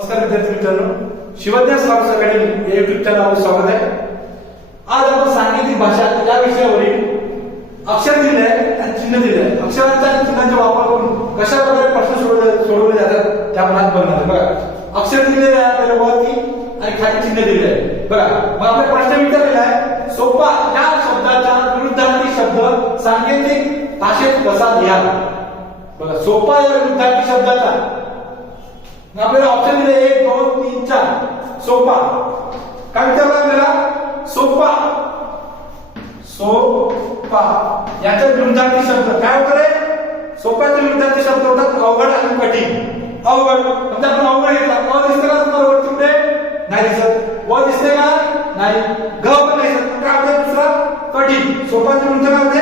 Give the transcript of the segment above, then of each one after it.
नमस्कार विद्यार्थी मित्रांनो. शिवज्ञान क्लास अकॅडमी या युट्यूब चॅनल स्वागत आहे. आज आपण सांगितली भाषा या विषयावरील अक्षर दिले आहे आणि चिन्ह दिले आहे अक्षरांचा आणि चिन्हांचा वापर करून कशा प्रकारे प्रश्न सोडवले सोडवले जातात त्या आपण आज बघणार बघा अक्षर दिलेले आहे आपल्याला वरती आणि खाली चिन्ह दिले आहे बघा मग आपला प्रश्न विचारलेला आहे सोपा या शब्दाच्या विरुद्धार्थी शब्द सांकेतिक भाषेत कसा लिहा बघा सोपा या विरुद्धार्थी शब्दाचा आपल्याला ऑप्शन दिले एक दोन तीन चार. सोपा. काय विचारलं आपल्याला? सोपा. सोपा. याच्या विरुद्धार्थी शब्द. काय होतं रे? सोप्याच्या विरुद्धार्थी शब्द होतात. अवघड आणि कठीण. अवघड. म्हणजे आपण अवघड घेतला. अ दिसते का तुम्हाला वरती कुठे? नाही दिसत. व दिसते का? नाही. ग पण नाही दिसत. काय होतं दुसरा? कठीण. सोपाचे विरुद्ध काय होते?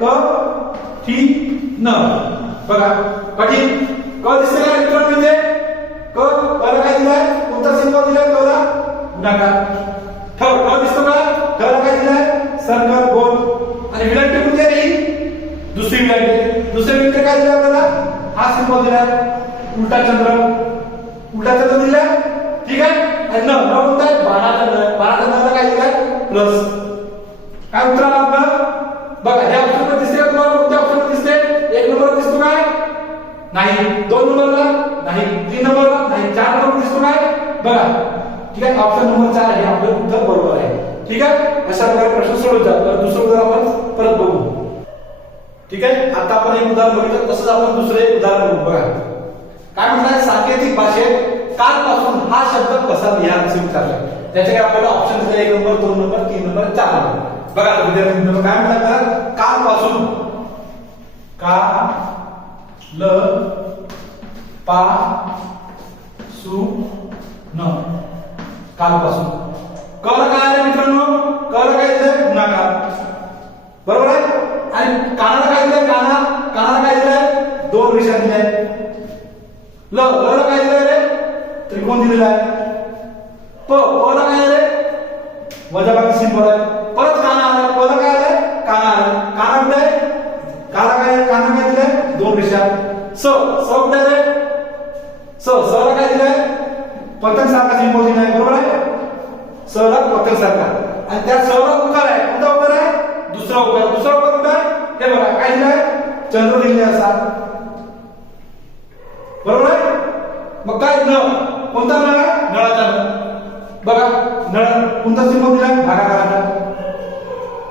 क ठी न. बघा. कठीण. क दिसते का? मित्रांनो म्हणजे? कोणता सिंबल दिलाय गुणाकार ठेव ठ दिसतो का? ठला काय दिलाय सर्कल गोल आणि विलंटी म्हणजे ही दुसरी विलंटी दुसरी विलंटी काय दिलाय आपल्याला? हा सिम्बॉल दिला. उलटा चंद्र. उलटा चंद्र दिलाय ठीक आहे? आणि न कोणता आहे चंद्र. बारा चंद्राला काय दिलाय प्लस काय उत्तर आलं आपलं? बघा हे ऑप्शन दिसते तुम्हाला? कोणत्या ऑप्शन दिसते एक नंबर दिसतो काय? नाही. दोन नंबरला? नाही. तीन नंबरला? नाही. चार नंबर दिसतो काय? बघा ठीक आहे? ऑप्शन नंबर चार हे आपलं उत्तर बरोबर आहे. ठीक आहे? अशा प्रकारे प्रश्न सोडवत जा. तर दुसरं उदाहरण आपण परत बघू. ठीक आहे? आता आपण एक उदाहरण बघितलं. तसंच आपण दुसरे उदाहरण बघू. बघा. काय म्हणतात? सांकेतिक भाषेत कालपासून हा शब्द कसा लिहा? असे विचारलं. त्याच्याकडे आपल्याला ऑप्शन दिले एक नंबर दोन नंबर तीन नंबर चार नंबर बघा विद्यार्थी मित्रांनो, काय म्हणतात कालपासून. का ल पा सु न. कालपासून. कल काय आलं मित्रांनो? कल काय दिलंय गुणाकार बरोबर आहे? आणि कानाला काय दिलंय काना. कानाला काय दिलंय दोन रेषा दिल्या ल ल काय दिलंय रे? त्रिकोण दिलेला आहे. प प ला काय रे? वजाबाकी सिंबल आहे. परत काना आलं. प काय आलाय काना आलं. काना कुठे आहे? काना काय काना काय दिलंय दोन रेषा स स कुठे आहे स स काय दिलंय पतंग सारखा सिंबल आहे बरोबर आहे? स पतंग सारखा. आणि त्या स उकार आहे? कोणता उकार आहे? दुसरा उकार दुसरा उकार कुठं आहे? हे बघा काय दिलंय चंद्र दिले असा. बरोबर आहे? मग काय नळ कोणता नळ आहे? नळाचा नळ. बघा नळ कोणता सिंबल दिलाय भागाकाराचा.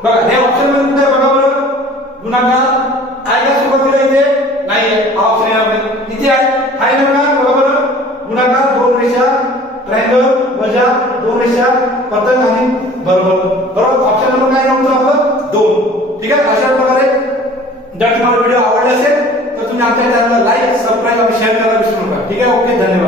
बघा हे ऑप्शनमध्ये कुठे बघा बरं. गुणाकार आहे का सोबत दिलं इथे. नाही आहे. हा ऑप्शन आहे इथे आहे. हाय नळ बघा बघा बरं गुणाकार दोन रेषा ट्रायंगल वजा दोन रेषा पतंग आणि बरोबर. बरोबर? ऑप्शन नंबर काय नव्हतं आपलं? दोन. ठीक आहे? अशा प्रकारे जर तुम्हाला व्हिडिओ आवडला असेल तर तुम्ही आमच्या चॅनलला लाईक सबस्क्राईब आणि शेअर करायला विसरू नका. ठीक आहे? ओके धन्यवाद.